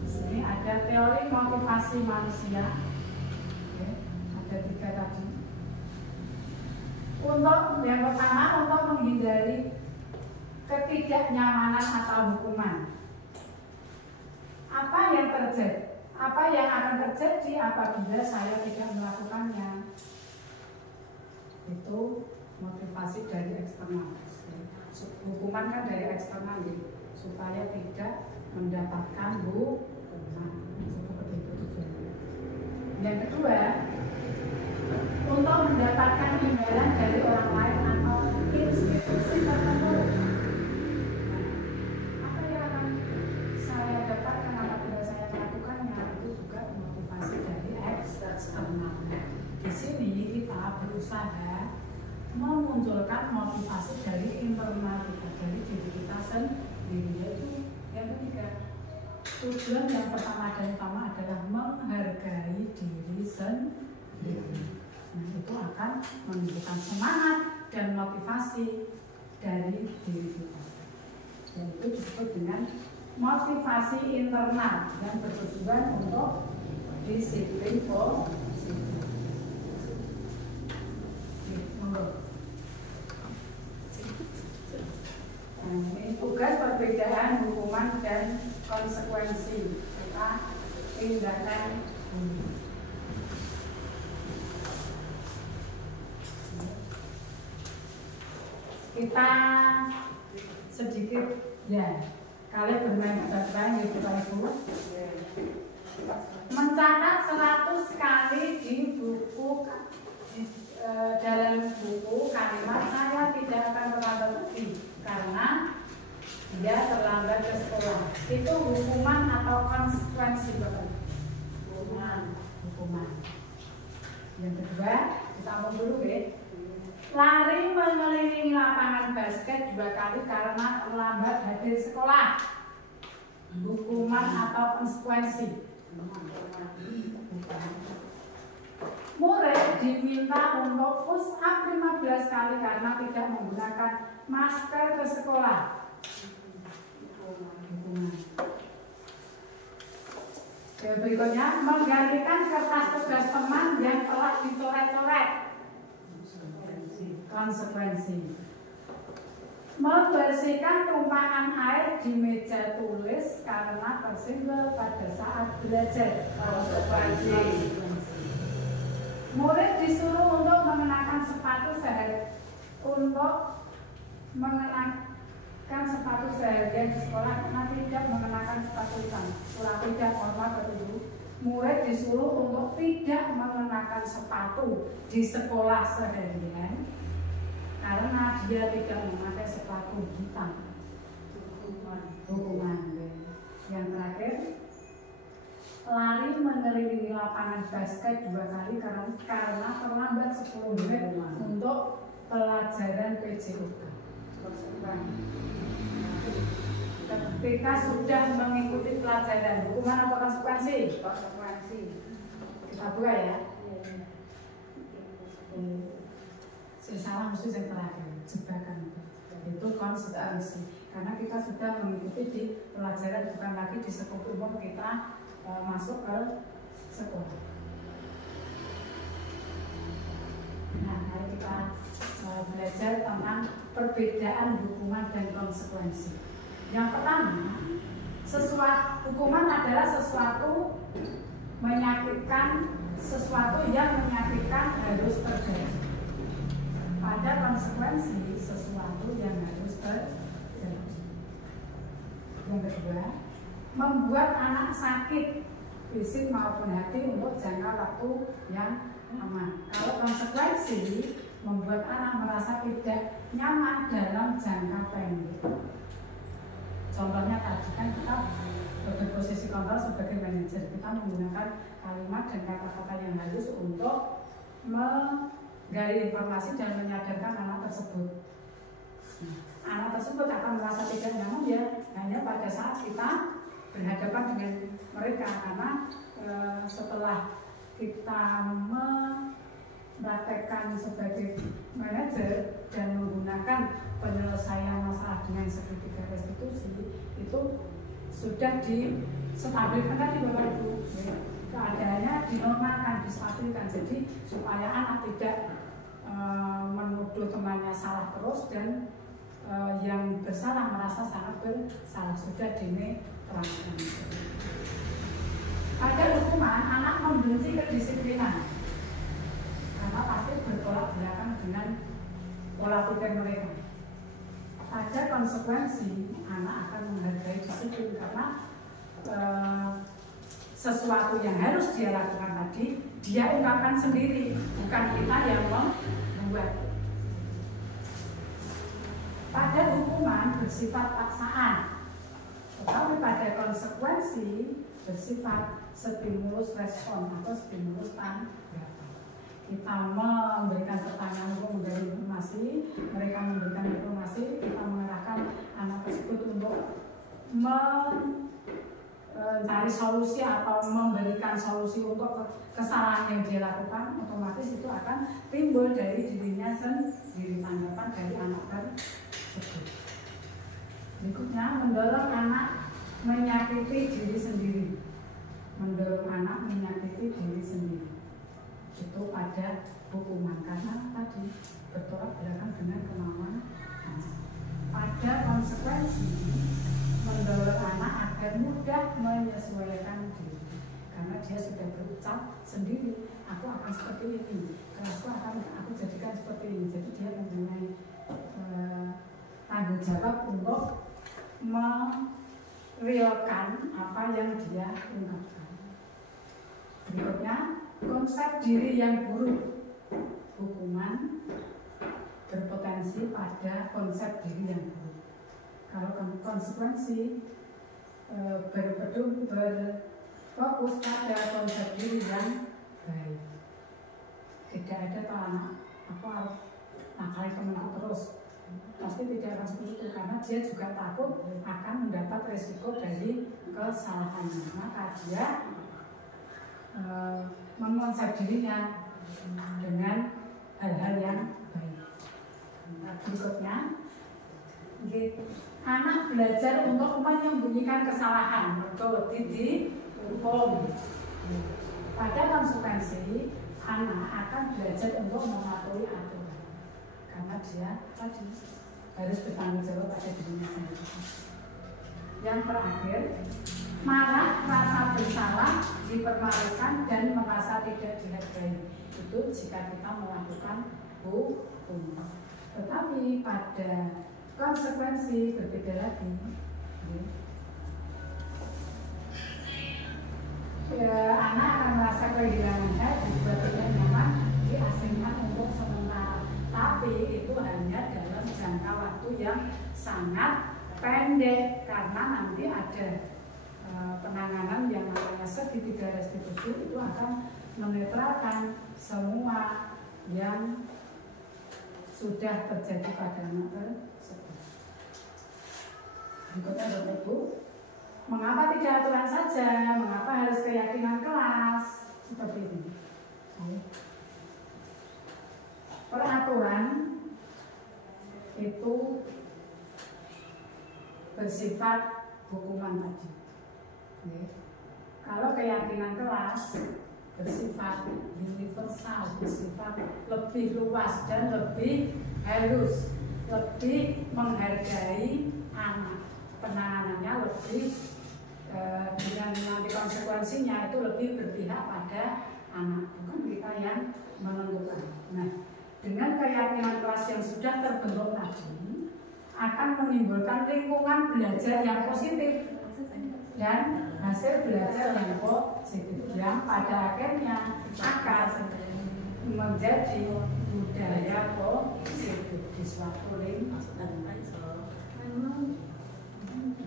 Di sini ada teori motivasi manusia. Oke, ada 3 tadi. Untuk yang pertama, untuk menghindari ketidaknyamanan atau hukuman. Apa yang terjadi? Apa yang akan terjadi apabila saya tidak melakukannya? Itu motivasi dari eksternal. Hukuman kan dari eksternal, supaya tidak mendapatkan hukuman. Seperti itu. Yang kedua, untuk mendapatkan imbalan dari orang lain atau institusi tertentu. Apa yang akan saya dapatkan apabila saya melakukannya? Itu juga motivasi dari eksternal. Di sini kita berusaha memunculkan motivasi dari internal kita, dari diri kita sendiri. Yaitu yang ketiga, tujuan yang pertama dan utama adalah menghargai diri sendiri. Nah, itu akan menunjukkan semangat dan motivasi dari diri kita. Dan itu disebut dengan motivasi internal yang bertujuan untuk disiplin positif. Nah, ini tugas perbedaan hukuman dan konsekuensi serta tindakan. Kita sedikit ya, kalian bermain tebak-tebakan gitu Pak Ibu. Mencatat 100 kali di buku dalam buku kalimat saya tidak akan terlambat pergi karena dia terlambat ke sekolah. Itu hukuman atau konsekuensi Bapak? Hukuman. Yang kedua, kita ngomong dulu ya. Lari mengelilingi lapangan basket 2 kali karena terlambat hadir sekolah. Hukuman atau konsekuensi? Murid diminta untuk push up 15 kali karena tidak menggunakan masker ke sekolah. Hukuman. Berikutnya, menggantikan kertas tugas teman yang telah dicoret-coret. Konsekuensi. Membersihkan tumpahan air di meja tulis karena tersinggul pada saat belajar. Konsekuensi. Murid disuruh untuk mengenakan sepatu seharian di sekolah karena tidak mengenakan sepatu hitam. Sekolah tidak formal betul. Murid disuruh untuk tidak mengenakan sepatu di sekolah seharian karena dia tidak memakai sepatu hitam. Hukuman. Yang terakhir, lari mengelilingi lapangan basket 2 kali karena terlambat 10 menit untuk pelajaran PJOK. Ketika sudah mengikuti pelajaran, hukuman atau konsekuensi? Konsekuensi. Kita buka ya. Salah mesti yang terakhir, jebakan itu konsekuensi. Karena kita sudah mengikuti di pelajaran, bukan lagi di sekolah umum kita masuk ke sekolah. Nah, mari kita belajar tentang perbedaan hukuman dan konsekuensi. Yang pertama, hukuman adalah sesuatu menyakitkan, sesuatu yang menyakitkan harus terjadi. Pada konsekuensi, sesuatu yang harus terjadi. Yang kedua, membuat anak sakit fisik maupun hati untuk jangka waktu yang lama. Kalau konsekuensi, membuat anak merasa tidak nyaman dalam jangka pendek. Contohnya tadi kan kita berposisi kontrol sebagai manajer, kita menggunakan kalimat dan kata-kata yang halus untuk menggali informasi dan menyadarkan anak tersebut. Anak tersebut akan merasa tidak nyaman ya hanya pada saat kita berhadapan dengan mereka karena setelah kita mempraktekkan sebagai manajer dan menggunakan penyelesaian masalah dengan segitiga restitusi itu sudah distabilkan tadi Bapak Ibu, keadaannya dinormalkan, distabilkan, jadi supaya anak tidak menuduh temannya salah terus dan yang bersalah merasa sangat bersalah, sudah dinetralkan. Ada hukuman anak membenci kedisiplinan karena pasti bertolak belakang dengan pola pikir mereka. Ada konsekuensi anak akan menghargai disiplin karena sesuatu yang harus dia lakukan tadi dia ungkapkan sendiri, bukan kita yang membuat. Pada hukuman bersifat paksaan, tetapi pada konsekuensi bersifat stimulus respon atau stimulus tanggapan. Kita memberikan pertanyaan untuk memberi informasi, mereka memberikan informasi, kita mengarahkan anak tersebut untuk mencari solusi atau memberikan solusi untuk kesalahan yang dia lakukan, otomatis itu akan timbul dari dirinya sendiri, tanggapan dari anak tersebut. Berikutnya, mendorong anak menyakiti diri sendiri. Mendorong anak menyakiti diri sendiri itu pada hukuman karena tadi bertolak belakang dengan kemauan anak. Pada konsekuensi mendorong anak agar mudah menyesuaikan diri karena dia sudah berucap sendiri, aku akan seperti ini, kelasku akan aku jadikan seperti ini. Jadi dia mempunyai tanggung jawab untuk merealkan apa yang dia ungkapkan. Berikutnya, konsep diri yang buruk. Hukuman berpotensi pada konsep diri yang buruk. Kalau konsekuensi berfokus pada konsep diri yang baik. Tidak ada tuh anak, aku harus nakali temanku terus. Pasti tidak akan seperti itu karena dia juga takut akan mendapat resiko dari kesalahannya. Maka dia mengonsep dirinya dengan hal-hal yang baik. Berikutnya, anak belajar untuk menyembunyikan kesalahan. Betul, dihukum. Pada konsekuensi, anak akan belajar untuk mematuhi aturan karena dia tadi harus bertanggung jawab pada dirinya sendiri. Yang terakhir, marah, rasa bersalah, dipermalukan dan merasa tidak dihargai. Itu jika kita melakukan hukum. Tetapi pada konsekuensi berbeda lagi. Anak akan merasa kehilangan hak, dibuat tidak nyaman, diasingkan untuk sementara. Tapi itu hanya dalam jangka waktu yang sangat pendek karena nanti ada penanganan yang namanya segitiga restitusi itu akan menetralkan semua yang sudah terjadi pada anak tersebut. Berikutnya Bapak Ibu, mengapa tidak aturan saja? Mengapa harus keyakinan kelas? Seperti ini. Peraturan itu bersifat hukuman tadi. Kalau keyakinan kelas bersifat universal, bersifat lebih luas dan lebih halus, lebih menghargai anak, penanganannya lebih dengan nanti konsekuensinya itu lebih berpihak pada anak, bukan kita yang menentukan. Nah, dengan keyakinan kelas yang sudah terbentuk tadi akan menimbulkan lingkungan belajar yang positif dan hasil belajar yang positif yang pada akhirnya akan menjadi budaya positif di suatu lingkungan.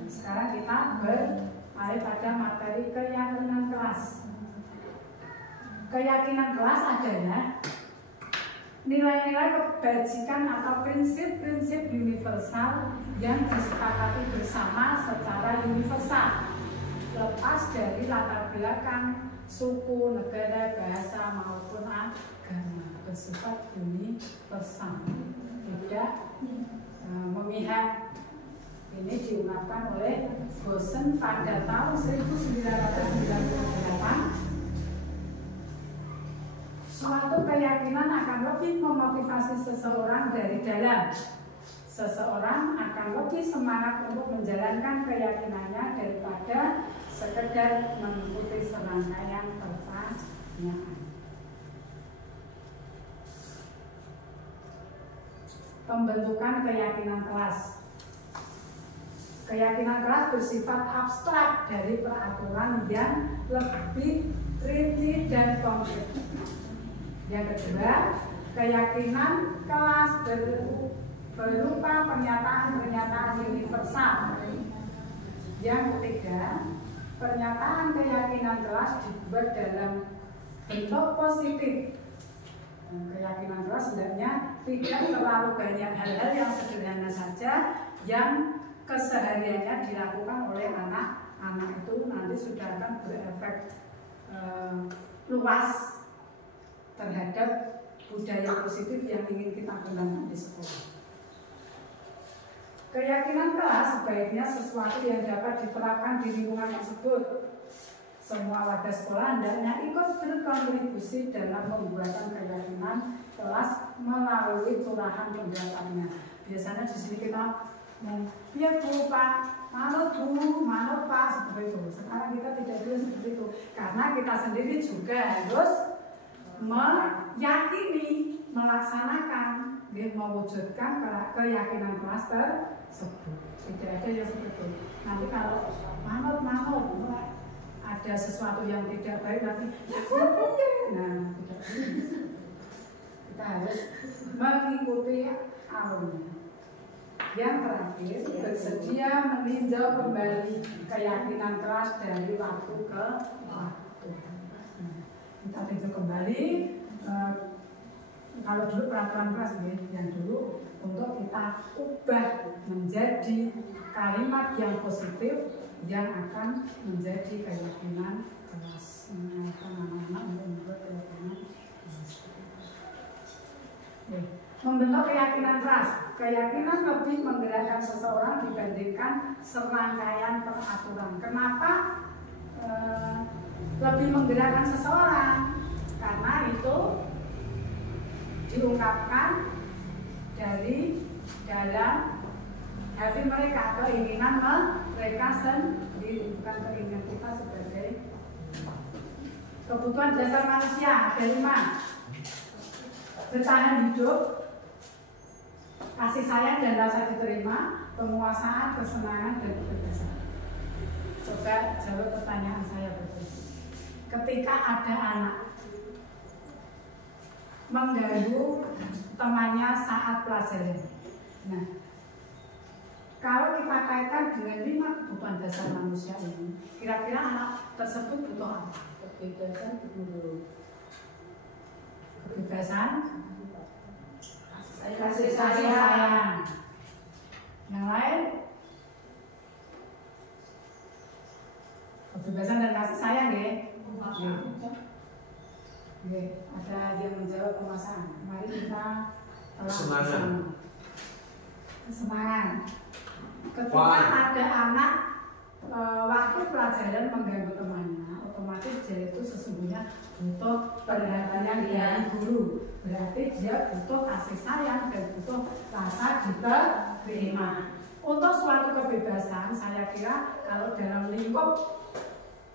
Sekarang kita beralih pada materi keyakinan kelas. Keyakinan kelas adalah nilai-nilai kebajikan atau prinsip-prinsip universal yang disepakati bersama secara universal lepas dari latar belakang suku, negara, bahasa maupun agama, bersifat universal, tidak memihak. Ini diungkapkan oleh Gosen pada tahun 1998. Suatu keyakinan akan lebih memotivasi seseorang dari dalam. Seseorang akan lebih semangat untuk menjalankan keyakinannya daripada sekedar mengikuti serangkaian pertanyaan. Pembentukan keyakinan kelas. Keyakinan kelas bersifat abstrak dari peraturan yang lebih rinci dan konkret. Yang kedua, keyakinan kelas berupa pernyataan-pernyataan universal. Yang ketiga, pernyataan keyakinan kelas dibuat dalam bentuk positif. Keyakinan kelas sebenarnya tidak terlalu banyak hal-hal yang sederhana saja yang kesehariannya dilakukan oleh anak-anak itu nanti sudah akan berefek luas terhadap budaya positif yang ingin kita kembangkan di sekolah. Keyakinan kelas sebaiknya sesuatu yang dapat diterapkan di lingkungan tersebut. Semua warga sekolah hendaknya ikut berkontribusi dalam pembuatan keyakinan kelas melalui curahan pembuatannya. Biasanya di sini kita ya Bu, Pak, manut Pak, seperti itu. Sekarang kita tidak boleh seperti itu, karena kita sendiri juga harus meyakini, melaksanakan, mewujudkan keyakinan kelas tersebut. Tidak ada yang seperti itu. Nanti kalau manut, ada sesuatu yang tidak baik nanti, nah tidak boleh. Kita harus mengikuti alurnya. Yang terakhir, bersedia meninjau kembali keyakinan kelas dari waktu ke waktu. Kita tinjau kembali. Kalau dulu peraturan kelas yang dulu, untuk kita ubah menjadi kalimat yang positif yang akan menjadi keyakinan kelas. Mengajarkan anak-anak untuk membuat keyakinan kelas. Membentuk keyakinan kelas. Keyakinan lebih menggerakkan seseorang dibandingkan serangkaian peraturan. Kenapa lebih menggerakkan seseorang? Karena itu diungkapkan dari dalam hati mereka, keinginan mereka sendiri, bukan keinginan kita sebagai kebutuhan dasar manusia. Ada 5: bertahan hidup, kasih sayang dan rasa diterima, penguasaan, kesenangan, dan kebebasan. Coba jawab pertanyaan saya betul. Ketika ada anak mengganggu temannya saat pelajaran, nah, kalau kita kaitkan dengan 5 kebutuhan dasar manusia ini, kira-kira anak tersebut butuh apa? Kebebasan, kasih sayang. Yang lain, kebebasan dan kasih sayang, ya. Ada yang menjawab penguasaan. Mari kita kesenangan. Ketika ada anak waktu pelajaran mengganggu temannya, otomatis dia itu sesungguhnya butuh perhatian dari guru. Berarti dia butuh kasih sayang dan butuh rasa diterima. Untuk suatu kebebasan, saya kira kalau dalam lingkup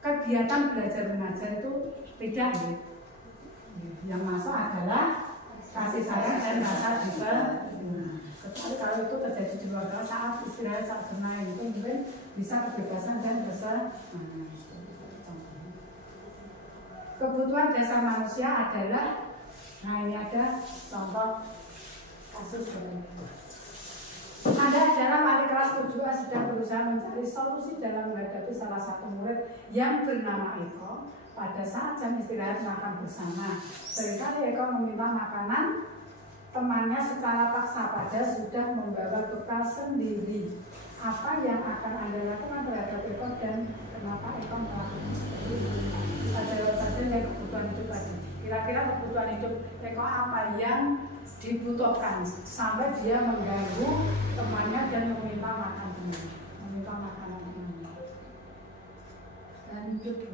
kegiatan belajar mengajar itu tidak, ya. Yang masuk adalah kasih sayang dan rasa diterima. Kecuali kalau itu terjadi di luar kelas saat istirahat, saat bermain, itu mungkin bisa kebebasan dan kesenangan. Kebutuhan dasar manusia adalah, nah ini ada contoh kasus seperti ini. Anda adalah wali kelas 7A sedang berusaha mencari solusi dalam menghadapi salah satu murid yang bernama Eko. Pada saat jam istirahat makan bersama, seringkali Eko meminta makanan temannya secara paksa, padahal sudah membawa bekal sendiri. apa yang akan Anda lakukan terhadap Eko dan kenapa Eko melakukan seperti itu. Adalah saja yang kebutuhan hidup tadi. Kira-kira kebutuhan hidup Eko apa yang dibutuhkan sampai dia mengganggu temannya dan meminta makan temannya, meminta makanan temannya.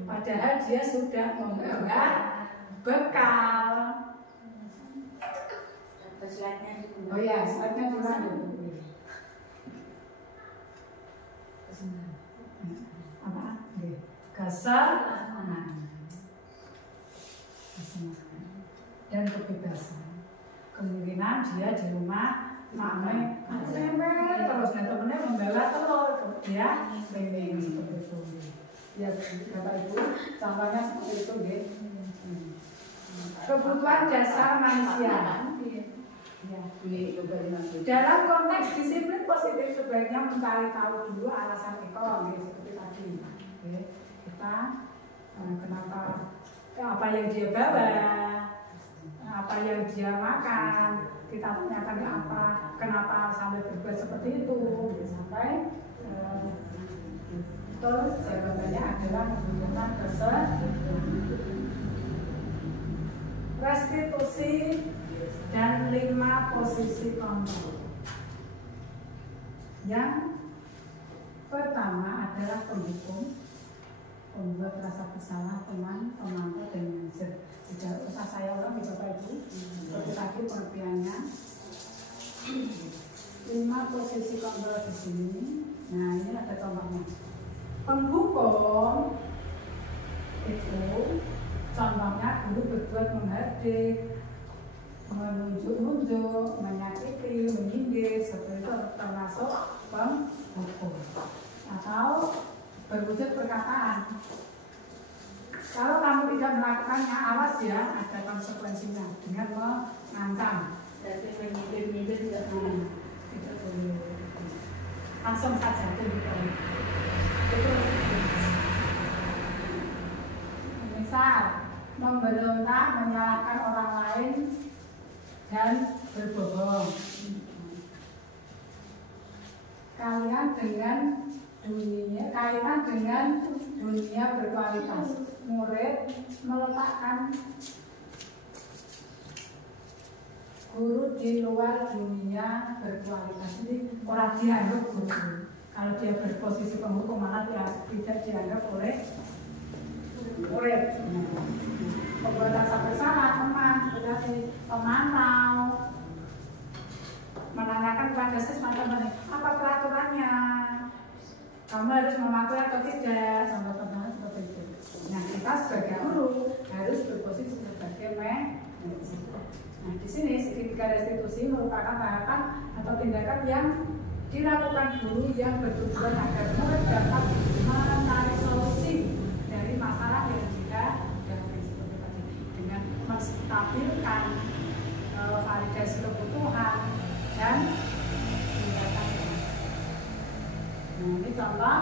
Padahal dia sudah membawa bekal. Oh ya, slide-nya dulu. Apa? Kesenangan dan kebebasan. Kemungkinan dia di rumah maknya cerewet terus temennya membawa telur, dia pengen seperti itu. Ya, Bapak Ibu, contohnya seperti itu, kebutuhan dasar manusia. Ya. Dalam konteks disiplin positif sebaiknya mencari tahu dulu alasan Eko, seperti tadi. Kita kenapa apa yang dia bawa, apa yang dia makan, kita tanyakan apa, kenapa sampai berbuat seperti itu, sampai terus jawabannya adalah menggunakan restitusi dan 5 posisi kontrol. Yang pertama adalah pendukung, membuat rasa bersalah teman, pemantau, dan manajer. Tidak usah saya ulang ya Bapak Ibu, seperti tadi pengertiannya. 5 posisi kontrol di sini. Nah ini ada contohnya. Pendukung itu contohnya dulu berbuat menghardik, menunjuk-nunjuk, menyakiti, menyindir, seperti itu termasuk pendukung. Atau berwujud perkataan. Kalau kamu tidak melakukannya, awas ya, ada konsekuensinya dengan mengancam. Jadi menyindir-nyindir tidak boleh. Tidak boleh. Langsung saja itu. Misal memberontak, menyalahkan orang lain dan berbohong. Kaitan dengan dunia berkualitas. Murid meletakkan guru di luar dunia berkualitas. Jadi orang dianggap guru. Kalau dia berposisi penghukum malah tidak dianggap oleh murid. Membuat rasa bersalah teman, seperti pemantau, menanyakan kepada siswa teman, apa peraturannya? Kamu harus mematuhi atau tidak? Sama teman seperti itu. Nah kita sebagai guru harus berposisi sebagai manajer. Nah di sini segitiga restitusi merupakan tahapan atau tindakan yang dilakukan guru yang bertujuan agar murid dapat mencari solusi dari masalah yang dihadapi seperti tadi dengan menstabilkan validasi kebutuhan dan tindakan. Nah ini contoh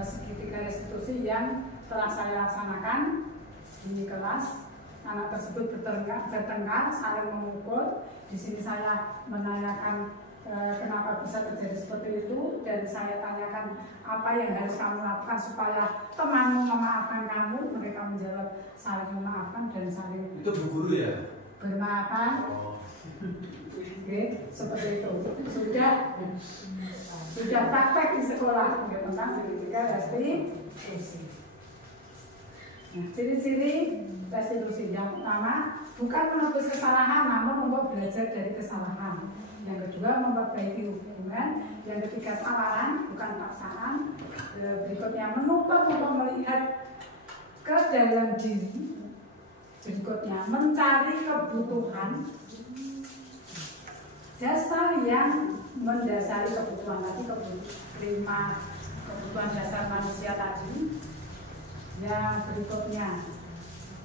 segitiga restitusi yang telah saya laksanakan di kelas. Anak tersebut bertengkar, saling memukul. Di sini saya menanyakan kenapa bisa terjadi seperti itu, dan saya tanyakan apa yang harus kamu lakukan supaya temanmu memaafkan kamu. Mereka menjawab saling memaafkan dan saling itu bu guru ya? Bermaafkan. Oke, seperti itu. Sudah praktek di sekolah tentang segitiga restitusi. Nah, ciri-ciri restitusi yang pertama bukan menebus kesalahan, namun untuk belajar dari kesalahan. Yang kedua memperbaiki hubungan. Yang ketiga tawaran, bukan paksaan. Berikutnya menuntut untuk melihat ke dalam diri. Berikutnya mencari kebutuhan dasar yang mendasari kebutuhan tadi, kebutuhan dasar manusia tadi. Yang berikutnya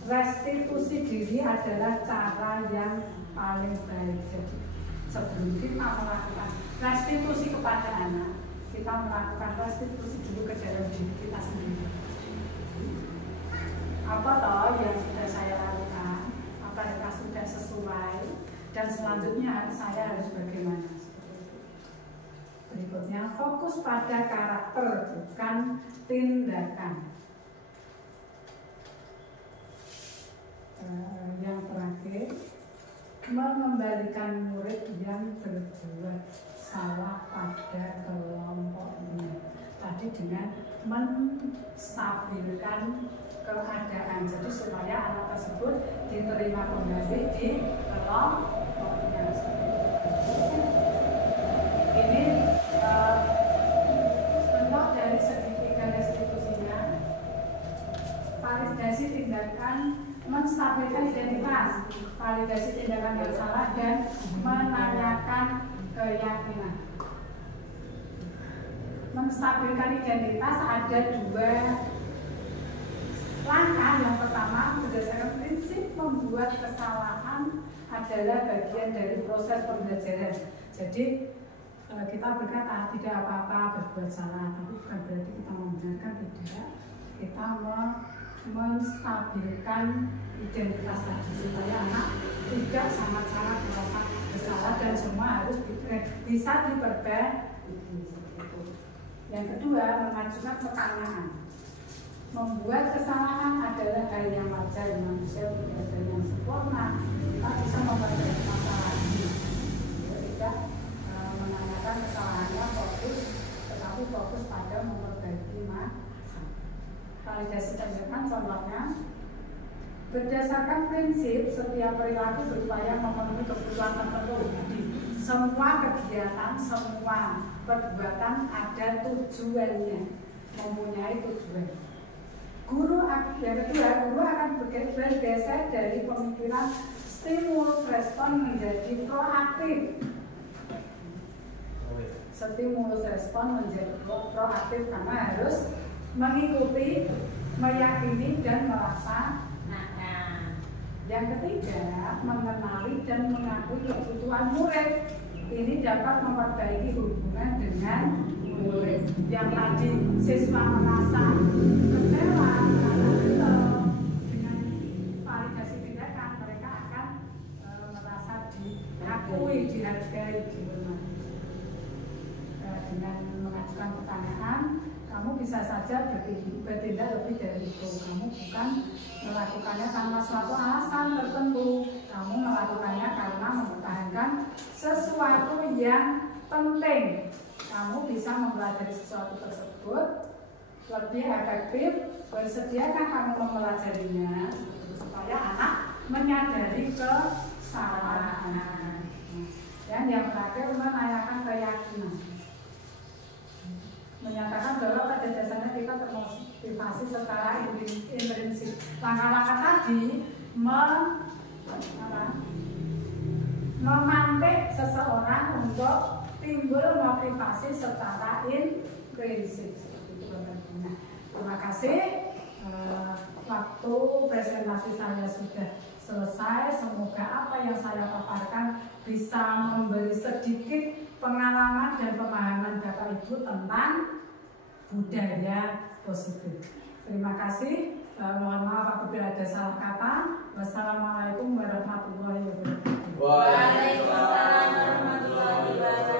restitusi diri adalah cara yang paling baik. Jadi sebelum kita melakukan restitusi kepada anak, kita melakukan restitusi dulu ke dalam diri kita sendiri. Apa toh yang sudah saya lakukan, apakah sudah sesuai, dan selanjutnya saya harus bagaimana. Berikutnya, fokus pada karakter, bukan tindakan. Yang terakhir, mengembalikan murid yang berbuat salah pada kelompoknya. Tadi dengan menstabilkan keadaan, jadi supaya anak tersebut diterima kembali di kelompoknya. Ini bentuk dari segitiga restitusinya. Validasi tindakan menstabilkan identitas, validasi tindakan yang salah, dan menanyakan keyakinan. Menstabilkan identitas ada dua langkah. Yang pertama, berdasarkan prinsip membuat kesalahan adalah bagian dari proses pembelajaran. Jadi kita berkata tidak apa-apa berbuat salah, tapi bukan berarti kita membenarkan, tidak. Kita menstabilkan identitas tadi supaya anak tidak sangat-sangat merasa bersalah dan semua harus bisa diperbaiki. Yang kedua, mengajukan pertanyaan. Membuat kesalahan adalah hal yang wajar, manusia tidak ada yang sempurna. Kita bisa memperbaiki masalah ini. Tidak menanyakan kesalahannya tetapi fokus pada memperbaiki masalah. Validasi tindakan contohnya, berdasarkan prinsip setiap perilaku berupaya memenuhi kebutuhan tertentu. Semua kegiatan, semua perbuatan ada tujuannya, mempunyai tujuan. Yang kedua, guru akan bergeser dari pemikiran stimulus respon menjadi proaktif. Stimulus respon menjadi proaktif karena harus mengikuti, meyakini, dan melaksanakan. Yang ketiga, mengenali dan mengakui kebutuhan murid. Ini dapat memperbaiki hubungan dengan murid. Yang tadi siswa merasa kecewa, merasa kesal, dengan validasi tindakan mereka akan merasa diakui, dihargai, dihormati. Dengan mengajukan pertanyaan, kamu bisa saja bertindak lebih dari itu. Kamu bukan melakukannya tanpa suatu alasan tertentu. Kamu melakukannya karena mempertahankan sesuatu yang penting. Kamu bisa mempelajari sesuatu tersebut lebih efektif. Bersediakah kamu mempelajarinya supaya anak menyadari kesalahan. Dan yang terakhir, menanyakan keyakinan. Menyatakan bahwa pada dasarnya kita termotivasi secara intrinsik. Langkah-langkah tadi memantik seseorang untuk timbul motivasi secara intrinsik. Seperti itu, Bapak-Ibu. Terima kasih. Waktu presentasi saya sudah selesai. Semoga apa yang saya paparkan bisa memberi sedikit pengalaman dan pemahaman Bapak Ibu tentang budaya positif. Terima kasih. Mohon maaf apabila ada salah kata. Wassalamualaikum warahmatullahi wabarakatuh. Waalaikumsalam warahmatullahi wabarakatuh.